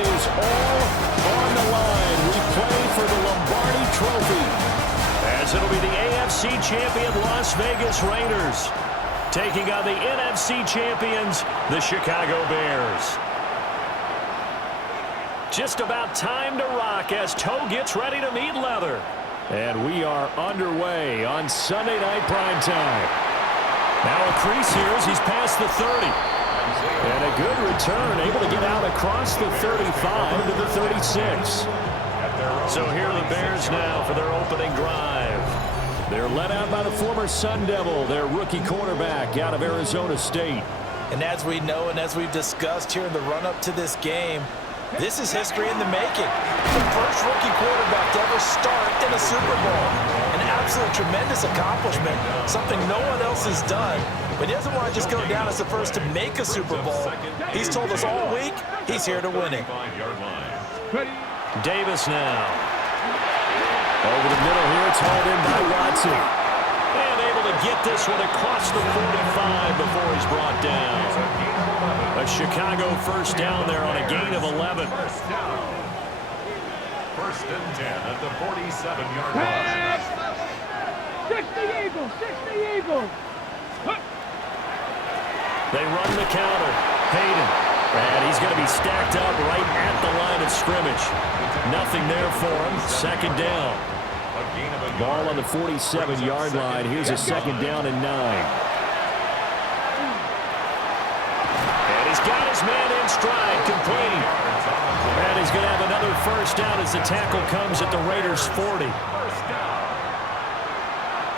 It is all on the line. We play for the Lombardi Trophy, as it'll be the AFC champion Las Vegas Raiders taking on the NFC champions, the Chicago Bears. Just about time to rock as toe gets ready to meet leather. And we are underway on Sunday Night Primetime. Now a crease here as he's past the 30. And a good return, able to get out across the 35 to the 36. So here are the Bears now for their opening drive. They're led out by the former Sun Devil, their rookie quarterback out of Arizona State. And as we know and as we've discussed here in the run-up to this game, this is history in the making. The first rookie quarterback to ever start in a Super Bowl. An absolute tremendous accomplishment, something no one else has done. But he doesn't want to just go down as the first to make a Super Bowl. He's told us all week he's here to win it. Davis now. Over the middle here, it's hauled in by Watson. And able to get this one across the 45 before he's brought down. A Chicago first down there on a gain of 11. First and 10 at the 47-yard line. 60 Eagles, 60 Eagles. They run the counter. Hayden. And he's going to be stacked up right at the line of scrimmage. Nothing there for him. Second down. Ball on the 47-yard line. Here's a second down and 9. And he's got his man in stride, complete. And he's going to have another first down as the tackle comes at the Raiders' 40.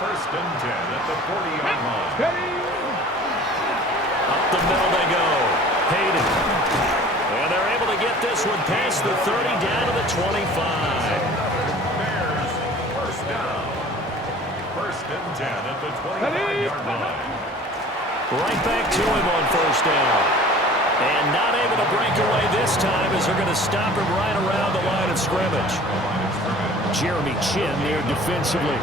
First and 10 at the 40-yard line. Up the middle they go. Hayden. And they're able to get this one past the 30 down to the 25. First down. First and 10 at the 25-yard line. Right back to him on first down. And not able to break away this time as they're going to stop him right around the line of scrimmage. Jeremy Chin there defensively.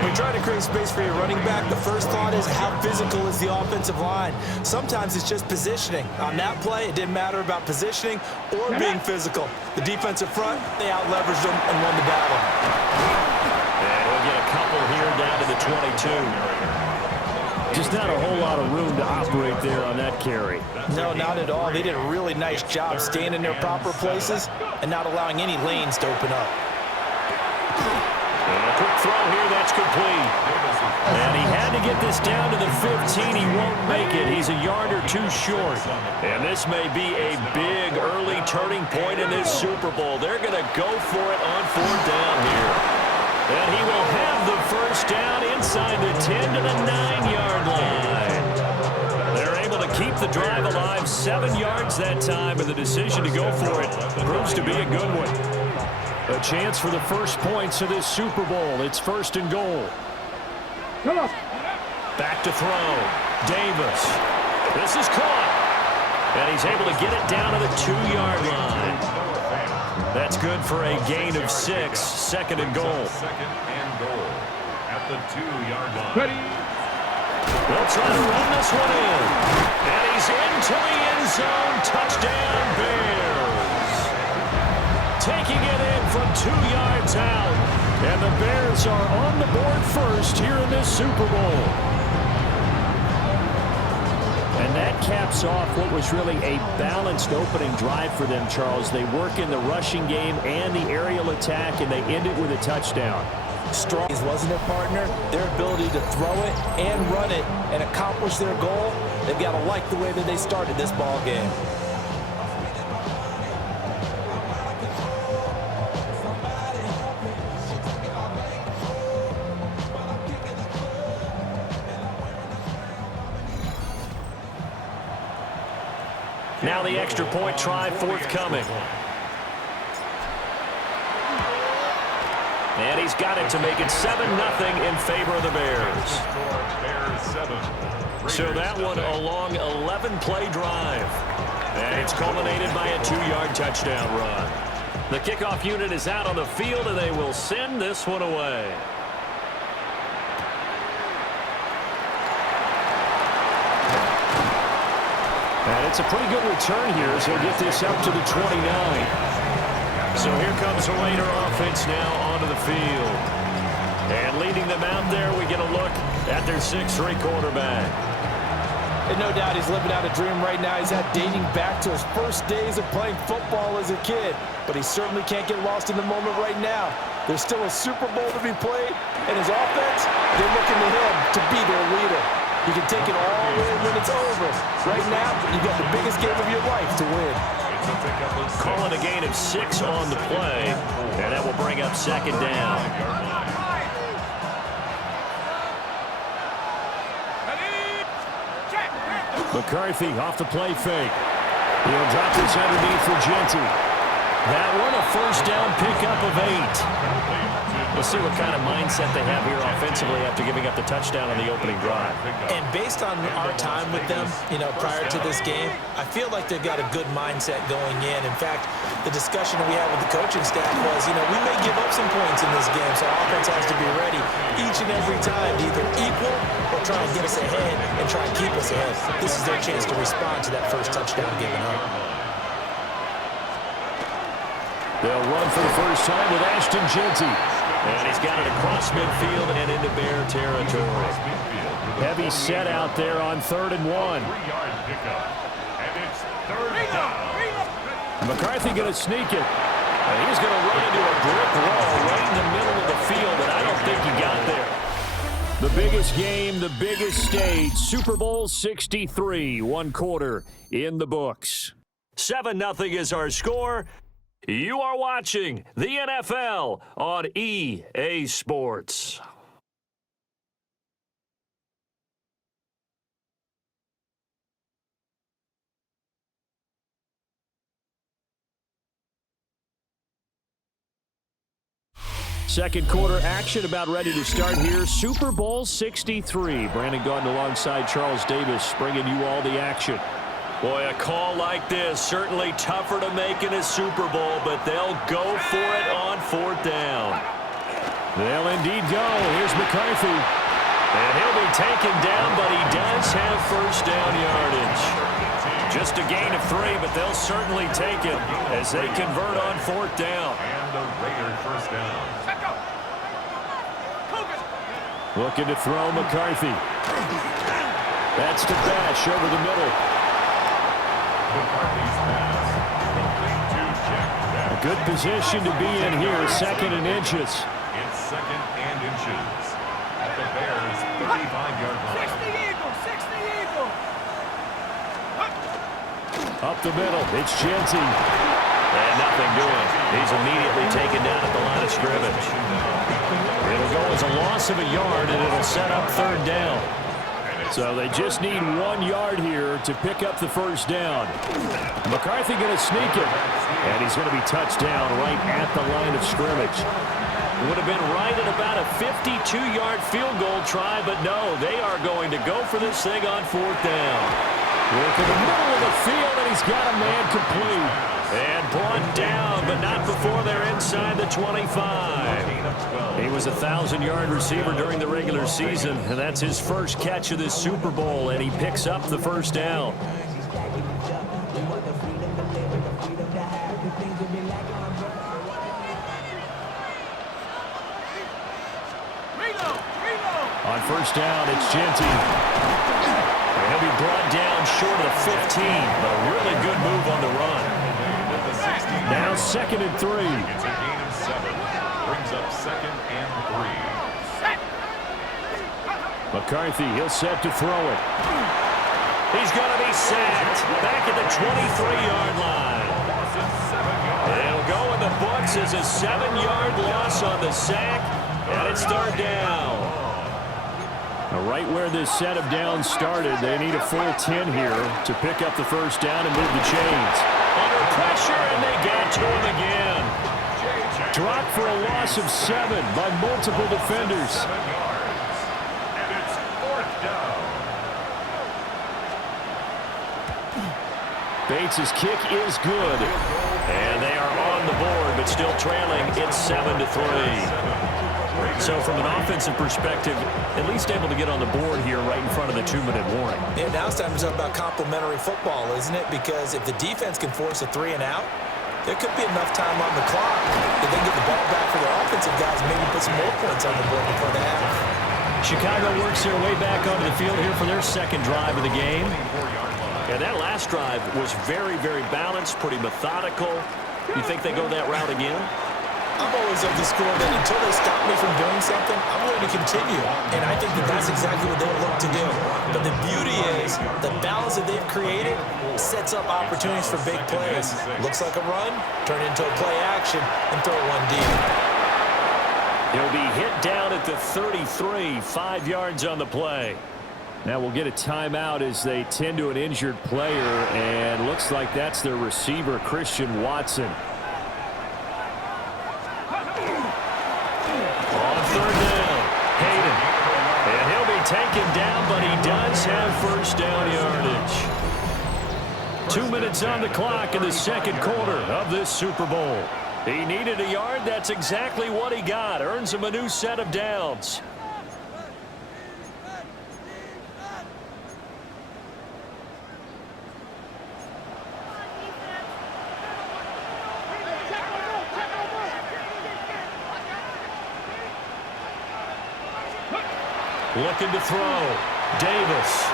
When you try to create space for your running back, the first thought is how physical is the offensive line. Sometimes it's just positioning. On that play, it didn't matter about positioning or being physical. The defensive front, they out-leveraged them and won the battle. And we'll get a couple here down to the 22. Just not a whole lot of room to operate there on that carry. No, not at all. They did a really nice job staying in their proper places and not allowing any lanes to open up. And a quick throw here, that's complete. And he had to get this down to the 15. He won't make it. He's a yard or two short. And this may be a big early turning point in this Super Bowl. They're going to go for it on fourth down here. And he will have the first down inside the 10 to the 9-yard line. They're able to keep the drive alive 7 yards that time, and the decision to go for it proves to be a good one. A chance for the first points of this Super Bowl. It's first and goal. Come on. Back to throw. Davis. This is caught. And he's able to get it down to the 2-yard line. That's good for a gain of 6. Second and goal. Second and goal at the 2-yard line. Ready. They'll try to run this one in. And he's into the end zone. Touchdown, Bears. Taking it in from 2 yards out. And the Bears are on the board first here in this Super Bowl. And that caps off what was really a balanced opening drive for them, Charles. They work in the rushing game and the aerial attack, and they end it with a touchdown. Strong, wasn't it, partner? Their ability to throw it and run it and accomplish their goal, they've got to like the way that they started this ball game. Now the extra point try forthcoming. And he's got it to make it 7-0 in favor of the Bears. So that one a long 11-play drive. And it's culminated by a 2-yard touchdown run. The kickoff unit is out on the field, and they will send this one away. That it's a pretty good return here as he'll get this up to the 29. So here comes the Raider offense now onto the field. And leading them out there, we get a look at their 6'3" quarterback. And no doubt he's living out a dream right now. He's dating back to his first days of playing football as a kid. But he certainly can't get lost in the moment right now. There's still a Super Bowl to be played, and his offense, they're looking to him to be their leader. You can take it all in when it's over. Right now, you've got the biggest game of your life to win. Calling a gain of 6 on the play, and that will bring up second down. McCarthy off the play fake. He'll drop this underneath for Genty. That one a first down pickup of 8. We'll see what kind of mindset they have here offensively after giving up the touchdown on the opening drive. And based on our time with them, prior to this game, I feel like they've got a good mindset going in. In fact, the discussion we had with the coaching staff was, we may give up some points in this game, so offense has to be ready each and every time to either equal or try and get us ahead and try and keep us ahead. This is their chance to respond to that first touchdown given up. They'll run for the first time with Ashton Genty. And he's got it across midfield and into Bear territory. Heavy set out there on 3rd and 1. McCarthy going to sneak it. And he's going to run into a brick wall right in the middle of the field, and I don't think he got there. The biggest game, the biggest stage, Super Bowl 63, 1 quarter in the books. 7-0 is our score. You are watching the NFL on EA Sports. Second quarter action about ready to start here. Super Bowl 63. Brandon Gaudin alongside Charles Davis bringing you all the action. Boy, a call like this, certainly tougher to make in a Super Bowl, but they'll go for it on 4th down. They'll indeed go. Here's McCarthy. And he'll be taken down, but he does have first down yardage. Just a gain of 3, but they'll certainly take it as they convert on 4th down. And the Raiders first down. Looking to throw McCarthy. That's to Bash over the middle. A good position to be in here, 2nd and inches. It's 2nd and inches at the Bears' 35-yard line. 60 Eagles, 60 Eagles. Up the middle, it's Genty. And nothing doing. He's immediately taken down at the line of scrimmage. It'll go as a loss of a yard, and it'll set up 3rd down. So they just need 1 yard here to pick up the first down. McCarthy going to sneak it. And he's going to be touched down right at the line of scrimmage. Would have been right at about a 52-yard field goal try, but no, they are going to go for this thing on 4th down. Work in the middle of the field, and he's got a man complete. And brought down, but not before they're inside the 25. He was a 1,000-yard receiver during the regular season, and that's his first catch of this Super Bowl, and he picks up the first down. On first down, it's Genty. And he'll be brought down short of the 15, but a really good move on the run. Now 2nd and 3. It's a gain of 7. Brings up 2nd and 3. McCarthy, he'll set to throw it. He's going to be sacked back at the 23-yard line. It'll go in the books as a 7-yard loss on the sack, and it's 3rd down. Now, right where this set of downs started, they need a full 10 here to pick up the first down and move the chains. Under pressure, and they get to him again. Dropped for a loss of 7 by multiple defenders. 7 yards. And it's 4th down. Bates' kick is good. And they are on the board, but still trailing. It's 7-3. So from an offensive perspective, at least able to get on the board here right in front of the 2-minute warning. Yeah, now it's time to talk about complementary football, isn't it? Because if the defense can force a 3 and out, there could be enough time on the clock that they can get the ball back for their offensive guys and maybe put some more points on the board before the half. Chicago works their way back onto the field here for their second drive of the game. And that last drive was very, very balanced, pretty methodical. You think they go that route again? I'm always of the school that until they stop me from doing something, I'm going to continue. And I think that that's exactly what they'll look to do. But the beauty is the balance that they've created sets up opportunities for big plays. Looks like a run, turn into a play action, and throw one deep. He'll be hit down at the 33, 5 yards on the play. Now we'll get a timeout as they tend to an injured player, and looks like that's their receiver, Christian Watson. On third down, Hayden. And he'll be taken down, but he does have first down yardage. 2 minutes on the clock in the second quarter of this Super Bowl. He needed a yard. That's exactly what he got. Earns him a new set of downs. Looking to throw. Davis.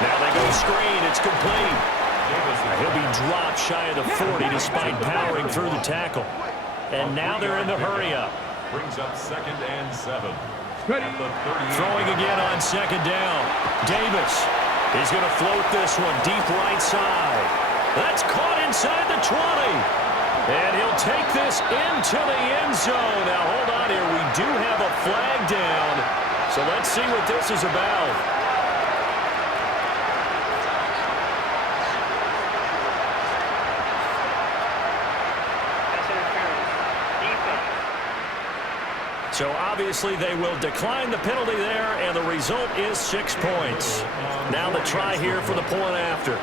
Now they go screen. It's complete. He'll be dropped shy of the 40 despite powering through the tackle. And now they're in the hurry-up. Brings up 2nd and 7. Throwing again on second down. Davis. He's going to float this one deep right side. That's caught inside the 20. And he'll take this into the end zone. Now hold on here. We do have a flag down. So let's see what this is about. So obviously they will decline the penalty there, and the result is 6 points. Now the try here for the point after.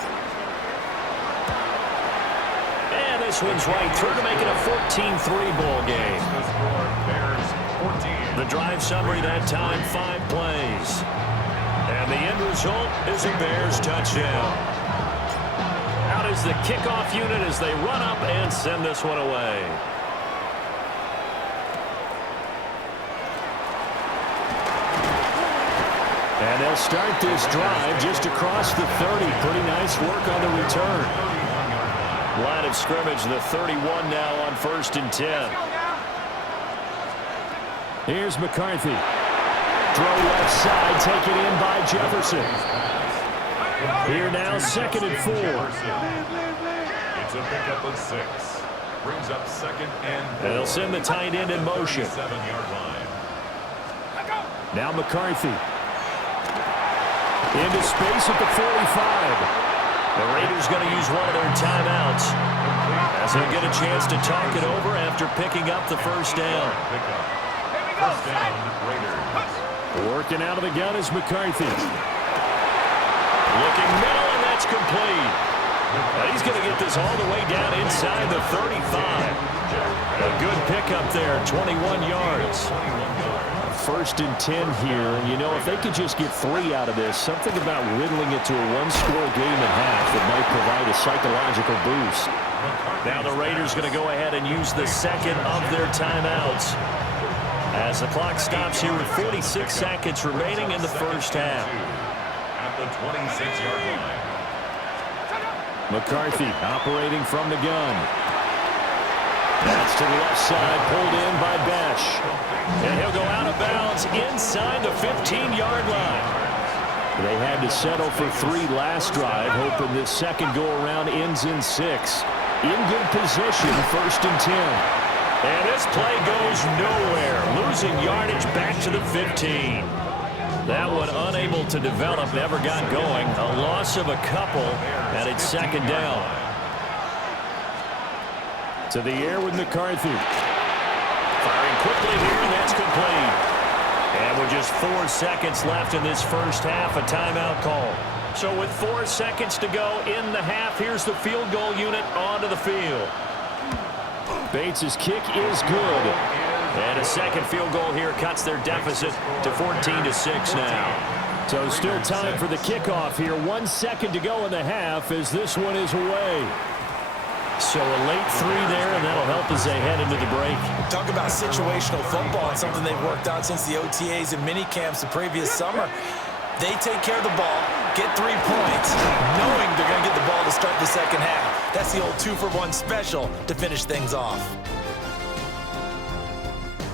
And this one's right through to make it a 14-3 ball game. The drive summary that time, 5 plays. And the end result is a Bears touchdown. Out is the kickoff unit as they run up and send this one away. And they'll start this drive just across the 30. Pretty nice work on the return. Line of scrimmage, the 31 now on 1st and 10. Here's McCarthy. Throw left side, taken in by Jefferson. Here now, 2nd and 4. It's a pickup of 6. Brings up 2nd and 4. They'll send the tight end in motion. 7-yard line. Now McCarthy. Into space at the 45. The Raiders going to use one of their timeouts as they get a chance to talk it over after picking up the first down. First down, Raiders. Working out of the gun is McCarthy. Looking middle, and that's complete. Now he's going to get this all the way down inside the 35. A good pickup there, 21 yards. 1st and 10 here, and you know, if they could just get 3 out of this, something about whittling it to a 1-score game at half that might provide a psychological boost. Now the Raiders going to go ahead and use the second of their timeouts as the clock stops here with 46 seconds remaining in the first half. At the 26-yard line. McCarthy operating from the gun. That's to the left side, pulled in by Besh. And he'll go out of bounds inside the 15-yard line. They had to settle for 3 last drive, hoping this second go-around ends in 6. In good position, 1st and 10. And this play goes nowhere, losing yardage back to the 15. That one unable to develop, never got going. A loss of a couple, and it's 2nd down. To the air with McCarthy. Firing quickly here, and that's complete. And with just 4 seconds left in this first half, a timeout call. So with 4 seconds to go in the half, here's the field goal unit onto the field. Bates' kick is good. And a second field goal here cuts their deficit to 14-6 now. So still time for the kickoff here. 1 second to go in the half as this one is away. So a late three there, and that'll help as they head into the break. Talk about situational football and something they've worked on since the OTAs and mini camps the previous summer. They take care of the ball, get 3 points, knowing they're going to get the ball to start the second half. That's the old 2-for-1 special to finish things off.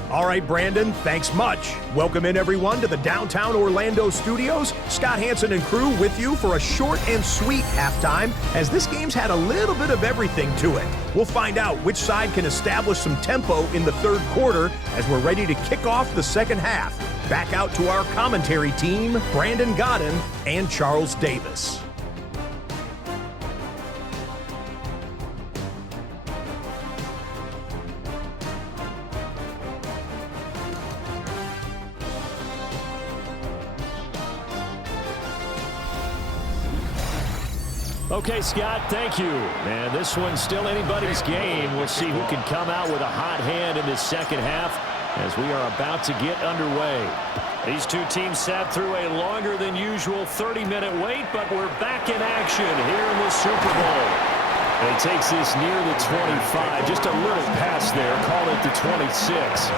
All right, Brandon, thanks much. Welcome in, everyone, to the downtown Orlando studios. Scott Hansen and crew with you for a short and sweet halftime, as this game's had a little bit of everything to it. We'll find out which side can establish some tempo in the third quarter as we're ready to kick off the second half. Back out to our commentary team, Brandon Godden and Charles Davis. Okay, Scott, thank you. And this one's still anybody's game. We'll see who can come out with a hot hand in this second half as we are about to get underway. These two teams sat through a longer than usual 30-minute wait, but we're back in action here in the Super Bowl. It takes this near the 25, just a little pass there, call it the 26.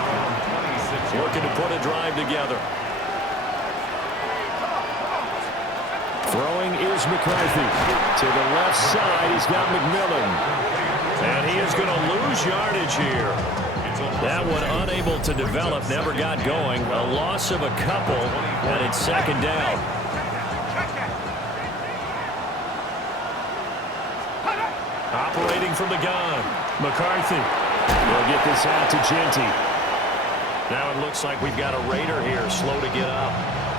Looking to put a drive together. Throwing is McCarthy. To the left side, he's got McMillan. And he is going to lose yardage here. That one unable to develop, never got going. A loss of a couple, and it's second down. Operating from the gun, McCarthy. Will get this out to Genty. Now it looks like we've got a Raider here, slow to get up.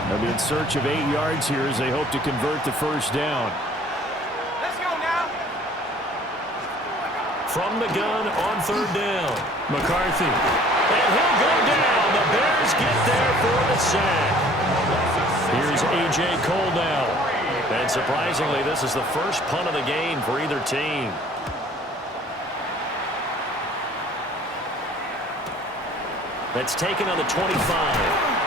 They'll be in search of 8 yards here as they hope to convert the first down. Let's go now. From the gun on third down, McCarthy. And he'll go down. The Bears get there for the sack. Here's A.J. Cole now. And surprisingly, this is the first punt of the game for either team. That's taken on the 25.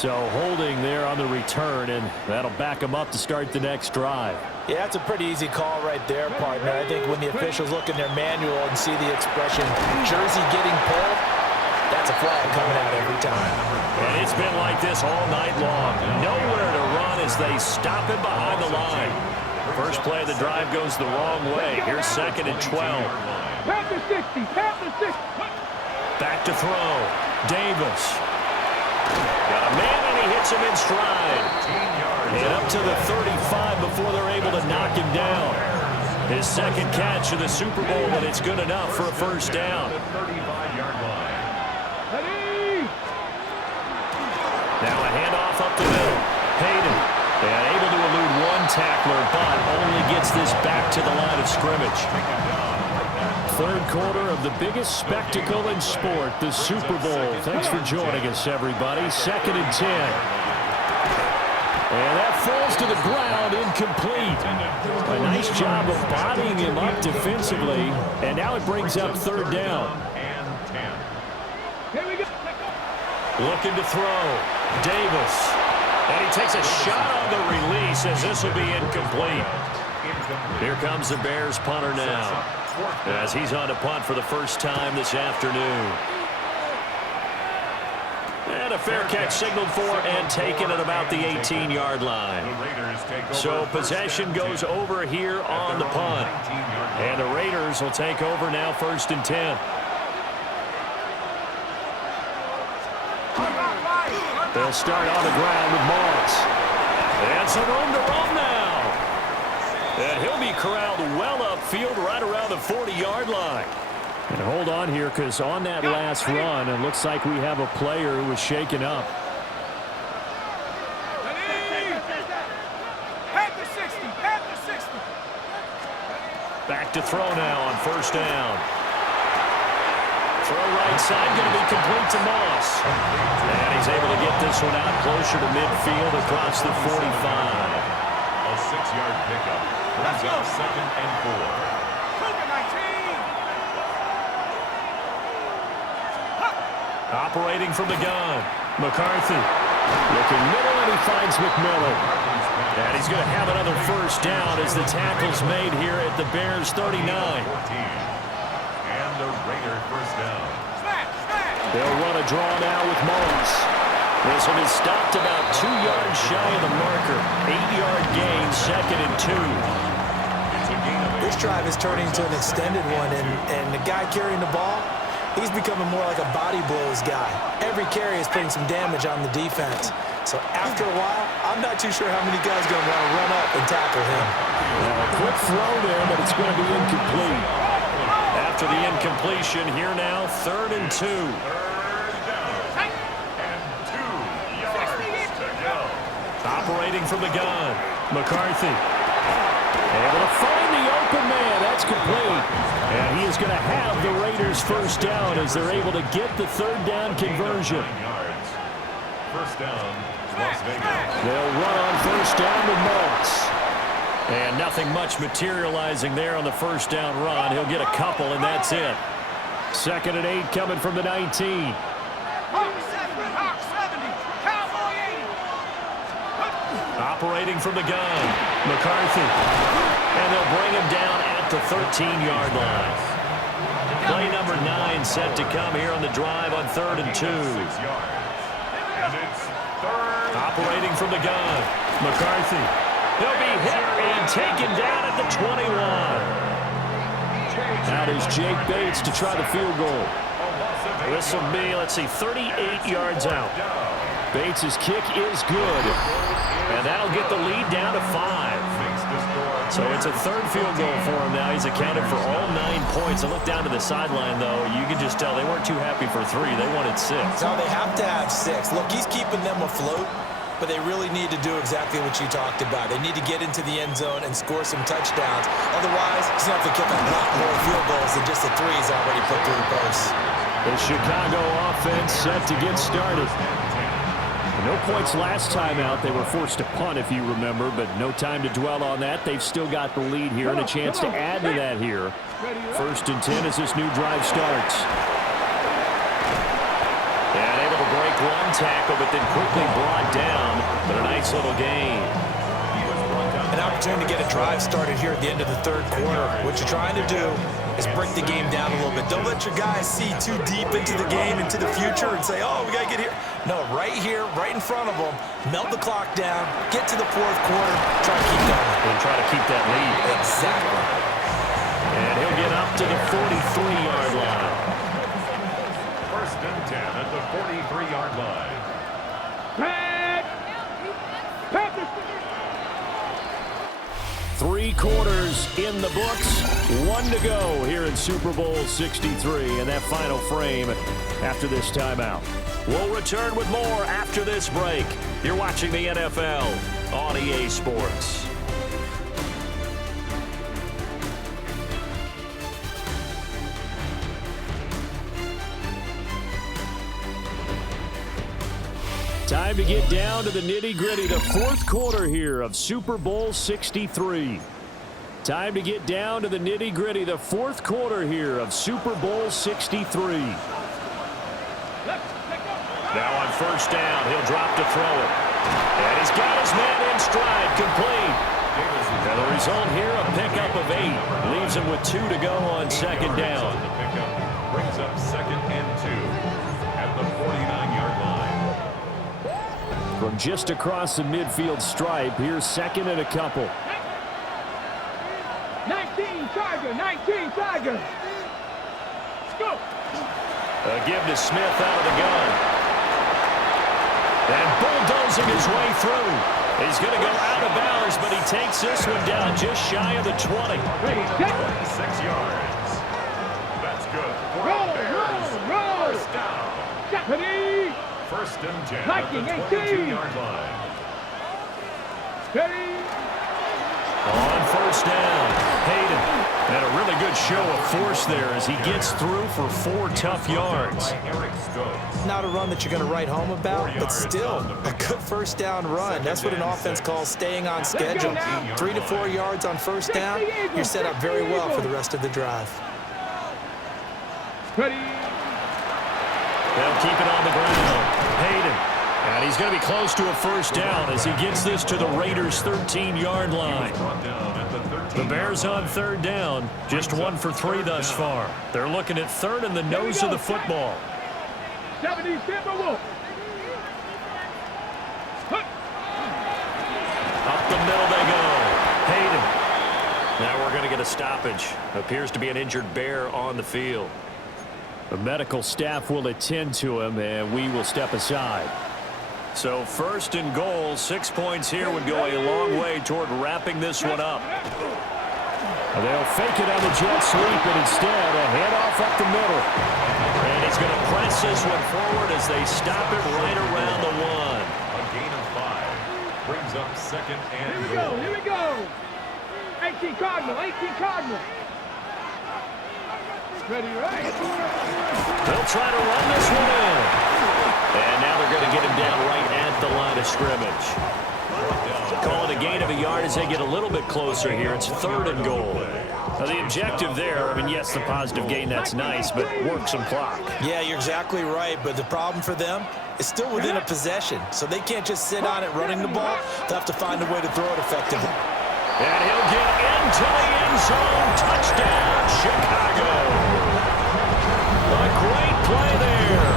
So holding there on the return, and that'll back them up to start the next drive. Yeah, it's a pretty easy call right there, partner. I think when the officials look in their manual and see the expression, jersey getting pulled, that's a flag coming out every time. And it's been like this all night long. Nowhere to run as they stop him behind the line. First play of the drive goes the wrong way. Here's second and 12. Panther 60, Panther 60. Back to throw. Davis. Got a man, and he hits him in stride. And up to the 35 before they're able to knock him down. His second catch of the Super Bowl, and it's good enough for a first down. Now a handoff up the middle. Hayden. And able to elude one tackler, but only gets this back to the line of scrimmage. Third quarter of the biggest spectacle in sport, the Super Bowl. Thanks for joining us, everybody. Second and 10. And that falls to the ground, incomplete. A nice job of bodying him up defensively. And now it brings up third down. Here we go. Looking to throw. Davis. And he takes a shot on the release as this will be incomplete. Here comes the Bears punter now, as he's on to punt for the first time this afternoon. And a fair catch signaled for and taken at about the 18-yard line. So possession goes over here on the punt. And the Raiders will take over now, first and 10. They'll start on the ground with Moss. And some room to run now. And he'll be corralled well upfield right around the 40-yard line. And hold on here, because on that last run, it looks like we have a player who was shaken up. Back to throw now on first down. Throw right side, going to be complete to Moss. And he he's able to get this one out closer to midfield across the 45. A 6-yard pickup. Brings up 2nd and 4. Operating from the gun. McCarthy looking middle, and he finds McMillan. And he's going to have another first down as the tackle's made here at the Bears' 39. And the Raider first down. They'll run a draw now with Mullins. This one is stopped about 2 yards shy of the marker. 8-yard gain, 2nd and 2. This drive is turning into an extended one, and the guy carrying the ball, he's becoming more like a body blows guy. Every carry is putting some damage on the defense. So after a while, I'm not too sure how many guys are going to want to run up and tackle him. Well, a quick throw there, but it's going to be incomplete. After the incompletion, here now, 3rd and 2. Operating from the gun. McCarthy able to find the open man. That's complete. And he is going to have the Raiders first down as they're able to get the 3rd down conversion. First down, Las Vegas. They'll run on first down to Mullins. And nothing much materializing there on the first down run. He'll get a couple, and that's it. 2nd and 8 coming from the 19. Operating from the gun, McCarthy. And they'll bring him down at the 13-yard line. Play number 9 set to come here on the drive on 3rd and 2. And it's 3rd. Operating from the gun, McCarthy. He'll be hit and taken down at the 21. Out is Jake Bates to try the field goal. This will be, 38 yards out. Bates' kick is good. And that'll get the lead down to 5. So it's a 3rd field goal for him now. He's accounted for all 9 points. I look down to the sideline, though. You can just tell they weren't too happy for 3. They wanted 6. No, they have to have 6. Look, he's keeping them afloat, but they really need to do exactly what you talked about. They need to get into the end zone and score some touchdowns. Otherwise, he's going to have to kick a lot more field goals than just the 3 he's already put through the post. The Chicago offense set to get started. No points last time out. They were forced to punt, if you remember, but no time to dwell on that. They've still got the lead here and a chance to add to that here. 1st and 10 as this new drive starts. And able to break one tackle, but then quickly brought down. But a nice little gain. An opportunity to get a drive started here at the end of the 3rd quarter. What you're trying to do is break the game down a little bit. Don't let your guys see too deep into the game, into the future, and say, oh, we got to get here. No, right here, right in front of them, melt the clock down, get to the 4th quarter, try to keep going. And try to keep that lead. Exactly. And he'll get up to the 43-yard line. 1st and 10 at the 43-yard line. 3 quarters in the books, 1 to go here in Super Bowl 63, and that final frame after this timeout. We'll return with more after this break. You're watching the NFL on EA Sports. Time to get down to the nitty-gritty, the 4th quarter here of Super Bowl 63. Time to get down to the nitty-gritty, the 4th quarter here of Super Bowl 63. Now on first down, he'll drop to throw it. And he's got his man in stride, complete. And the result here, a pickup of 8. Leaves him with 2 to go on 2nd down. The pickup brings up 2nd and 2 at the 49-yard line. From just across the midfield stripe, here's 2nd and a couple. 19 Tiger, 19 Tiger. Let's go. A give to Smith out of the gun. And bulldozing his way through. He's going to go out of bounds, but he takes this one down just shy of the 20. Ready, set. 6 yards. That's good. Roll. First down. Ready. 1st and 10 Viking, at the 22-yard line. Ready. On first down, Hayden And a really good show of force there as he gets through for 4 tough yards. Not a run that you're going to write home about, but still a good first down run. That's what an offense calls staying on schedule. 3 to 4 yards on first down, you're set up very well for the rest of the drive. Ready. They'll keep it on the ground. Hayden. And he's going to be close to a first down as he gets this to the Raiders' 13-yard line. The Bears on third down, just 1 for 3 thus far. They're looking at third and the nose of the football. 70 Superbowl. Up the middle they go. Hayden. Now we're going to get a stoppage. Appears to be an injured Bear on the field. The medical staff will attend to him, and we will step aside. So first and goal, 6 points here would go a long way toward wrapping this one up. They'll fake it on the jet sweep, and instead a handoff up the middle. And he's going to press this one forward as they stop it right around the 1. A gain of 5 brings up second and Here we goal. go. Here we go. 18 Cardinal. 18 Cardinal. Ready, right? They'll try to run this one in. And now they're going to get him down right at the line of scrimmage. Call it a gain of a yard as they get a little bit closer here. It's third and goal. Now the objective there, I mean, yes, the positive gain, that's nice, but work some clock. Yeah, you're exactly right, but the problem for them is still within a possession, so they can't just sit on it running the ball. They'll have to find a way to throw it effectively. And he'll get into the end zone. Touchdown, Chicago. A great play there.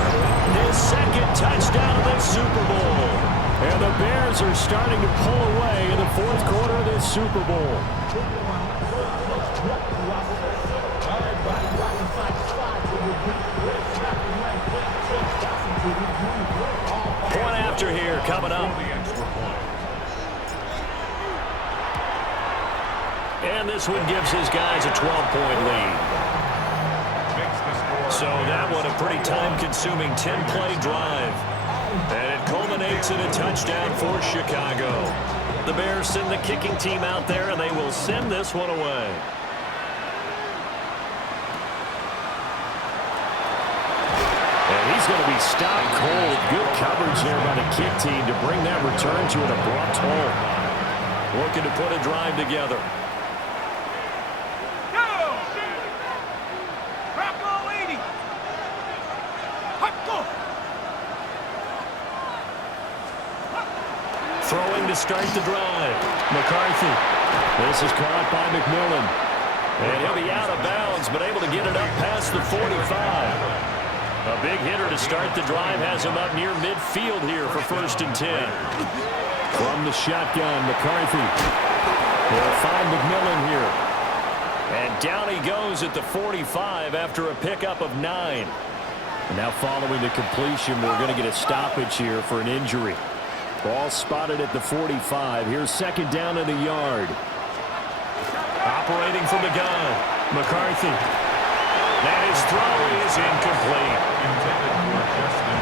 His second touchdown of the Super Bowl. And the Bears are starting to pull away in the 4th quarter of this Super Bowl. Point after here coming up. And this one gives his guys a 12-point lead. So that one a pretty time-consuming 10-play drive. And it culminates in a touchdown for Chicago. The Bears send the kicking team out there, and they will send this one away. And he's going to be stopped cold. Good coverage there by the kick team to bring that return to an abrupt halt. Looking to put a drive together. Throwing to start the drive. McCarthy. This is caught by McMillan. And he'll be out of bounds, but able to get it up past the 45. A big hitter to start the drive has him up near midfield here for 1st and 10. From the shotgun, McCarthy. They'll find McMillan here. And down he goes at the 45 after a pickup of 9. And now following the completion, we're going to get a stoppage here for an injury. Ball spotted at the 45. Here's second down and a yard. Operating from the gun, McCarthy. And his throw is incomplete.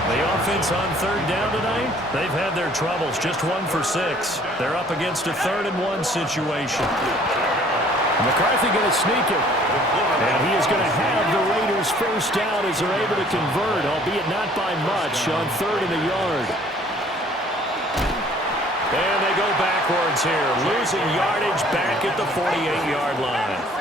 The offense on third down tonight, they've had their troubles. Just 1 for 6. They're up against a 3rd and 1 situation. McCarthy going to sneak it. And he is going to have the Raiders first down as they're able to convert, albeit not by much, on 3rd and a yard. And they go backwards here, losing yardage back at the 48-yard line.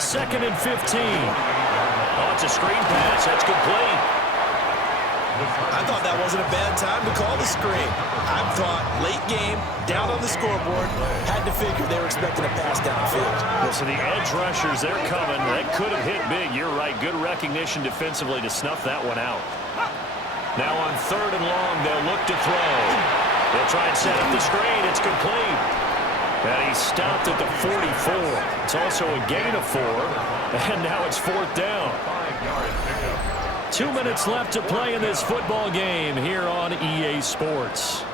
2nd and 15. Oh, it's a screen pass. That's complete. I thought that wasn't a bad time to call the screen. I thought late game, down on the scoreboard, had to figure they were expecting a pass downfield. So the edge rushers, they're coming. That could have hit big. You're right. Good recognition defensively to snuff that one out. Now on 3rd and long, they'll look to throw. They'll try and set up the screen. It's complete. And he stopped at the 44. It's also a gain of 4. And now it's 4th down. 2 minutes left to play in this football game here on EA Sports.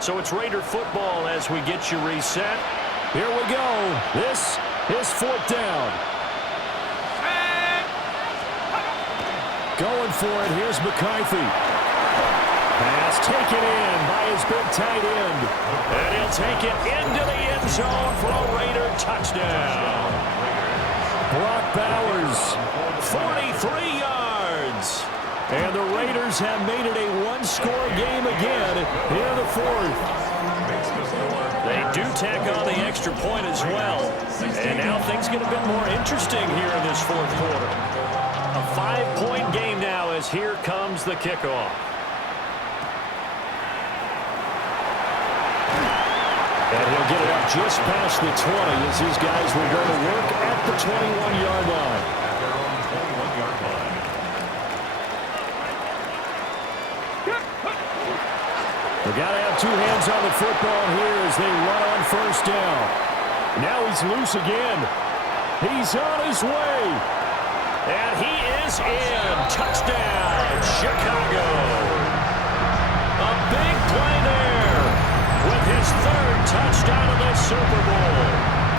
So it's Raider football as we get you reset. Here we go. This is 4th down. Going for it. Here's McCarthy. Pass taken in by his big tight end. And he'll take it into the end zone for a Raider touchdown. Brock Bowers, 43 yards. And the Raiders have made it a one-score game again here in the fourth. They do tack on the extra point as well. And now things get a bit more interesting here in this fourth quarter. A 5-point game now as here comes the kickoff. And he'll get it up just past the 20 as his guys will go to work at the 21-yard line. At their own 21-yard line. They've got to have two hands on the football here as they run on first down. Now he's loose again. He's on his way. And he is in. Touchdown, Chicago. A big play there with his third touchdown of the Super Bowl.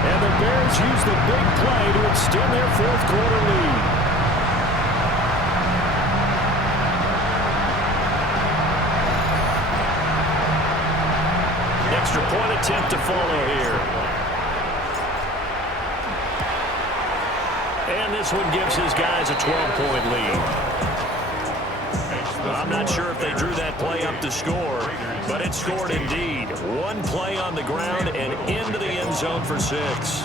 And the Bears use the big play to extend their fourth quarter lead. Extra point attempt to follow here. And this one gives his guys a 12-point lead. I'm not sure if they drew that play up to score, but it scored indeed. One play on the ground and into the end zone for 6.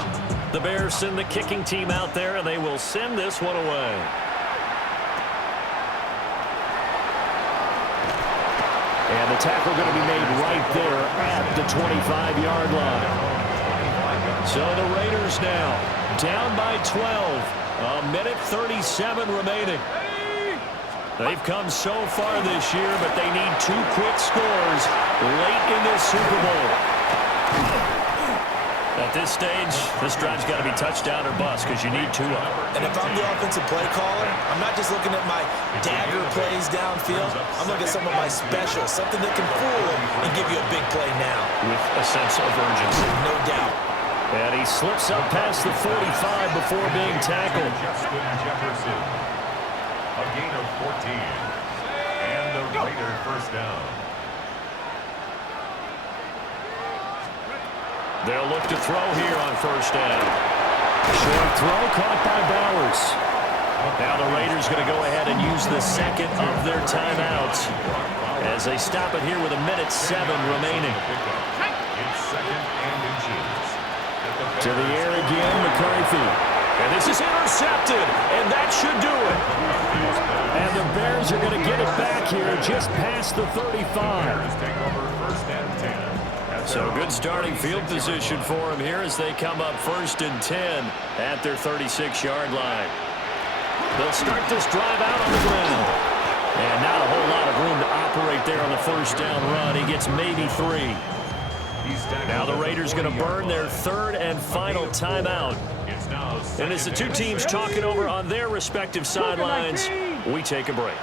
The Bears send the kicking team out there, and they will send this one away. And the tackle going to be made right there at the 25-yard line. So the Raiders now down by 12. A minute 37 remaining. They've come so far this year, but they need 2 quick scores late in this Super Bowl. At this stage, this drive's got to be touchdown or bust because you need 2 of them. And if I'm the offensive play caller, I'm not just looking at my dagger plays downfield. I'm looking at some of my specials, something that can fool them and give you a big play now. With a sense of urgency. No doubt. And he slips up past the 45 before being tackled. Justin Jefferson. A gain of 14. And the Raider first down. They'll look to throw here on first down. Short throw caught by Bowers. Now the Raiders going to go ahead and use the second of their timeouts as they stop it here with a minute 7 remaining. It's second and inches. To the air again, McCarthy. And this is intercepted, and that should do it. And the Bears are going to get it back here just past the 35. Take over first and 10. So good starting field position for them here as they come up first and 10 at their 36-yard line. They'll start this drive out on the ground. And not a whole lot of room to operate there on the first down run. He gets maybe 3. Now the Raiders going to burn their third and final timeout. And as the two teams talking over on their respective sidelines, we take a break.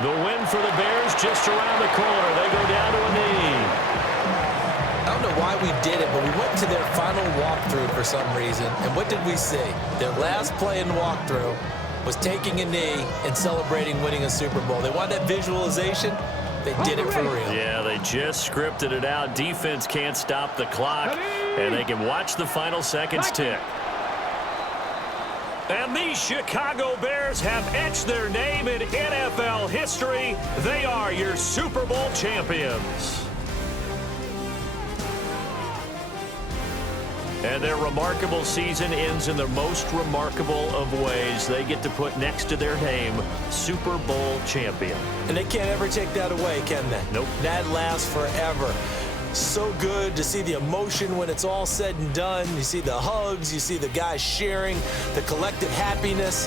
The win for the Bears just around the corner. They go down to a knee. I don't know why we did it, but we went to their final walkthrough for some reason. And what did we see? Their last play in walkthrough was taking a knee and celebrating winning a Super Bowl. They wanted that visualization. They did it for real. Yeah, they just scripted it out. Defense can't stop the clock, and they can watch the final seconds tick. And the Chicago Bears have etched their name in NFL history. They are your Super Bowl champions. And their remarkable season ends in the most remarkable of ways. They get to put next to their name, Super Bowl champion. And they can't ever take that away, can they? Nope. That lasts forever. So good to see the emotion when it's all said and done. You see the hugs, you see the guys sharing, the collective happiness.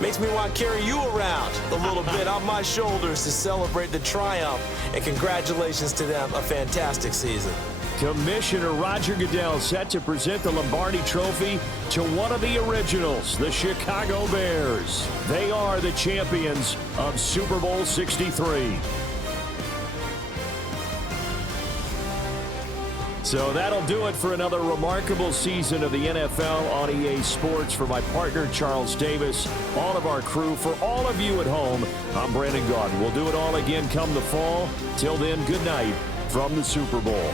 Makes me want to carry you around a little bit on my shoulders to celebrate the triumph. And congratulations to them, a fantastic season. Commissioner Roger Goodell set to present the Lombardi Trophy to one of the originals, the Chicago Bears. They are the champions of Super Bowl 63. So that'll do it for another remarkable season of the NFL on EA Sports. For my partner, Charles Davis, all of our crew, for all of you at home, I'm Brandon Gaudin. We'll do it all again come the fall. Till then, good night from the Super Bowl.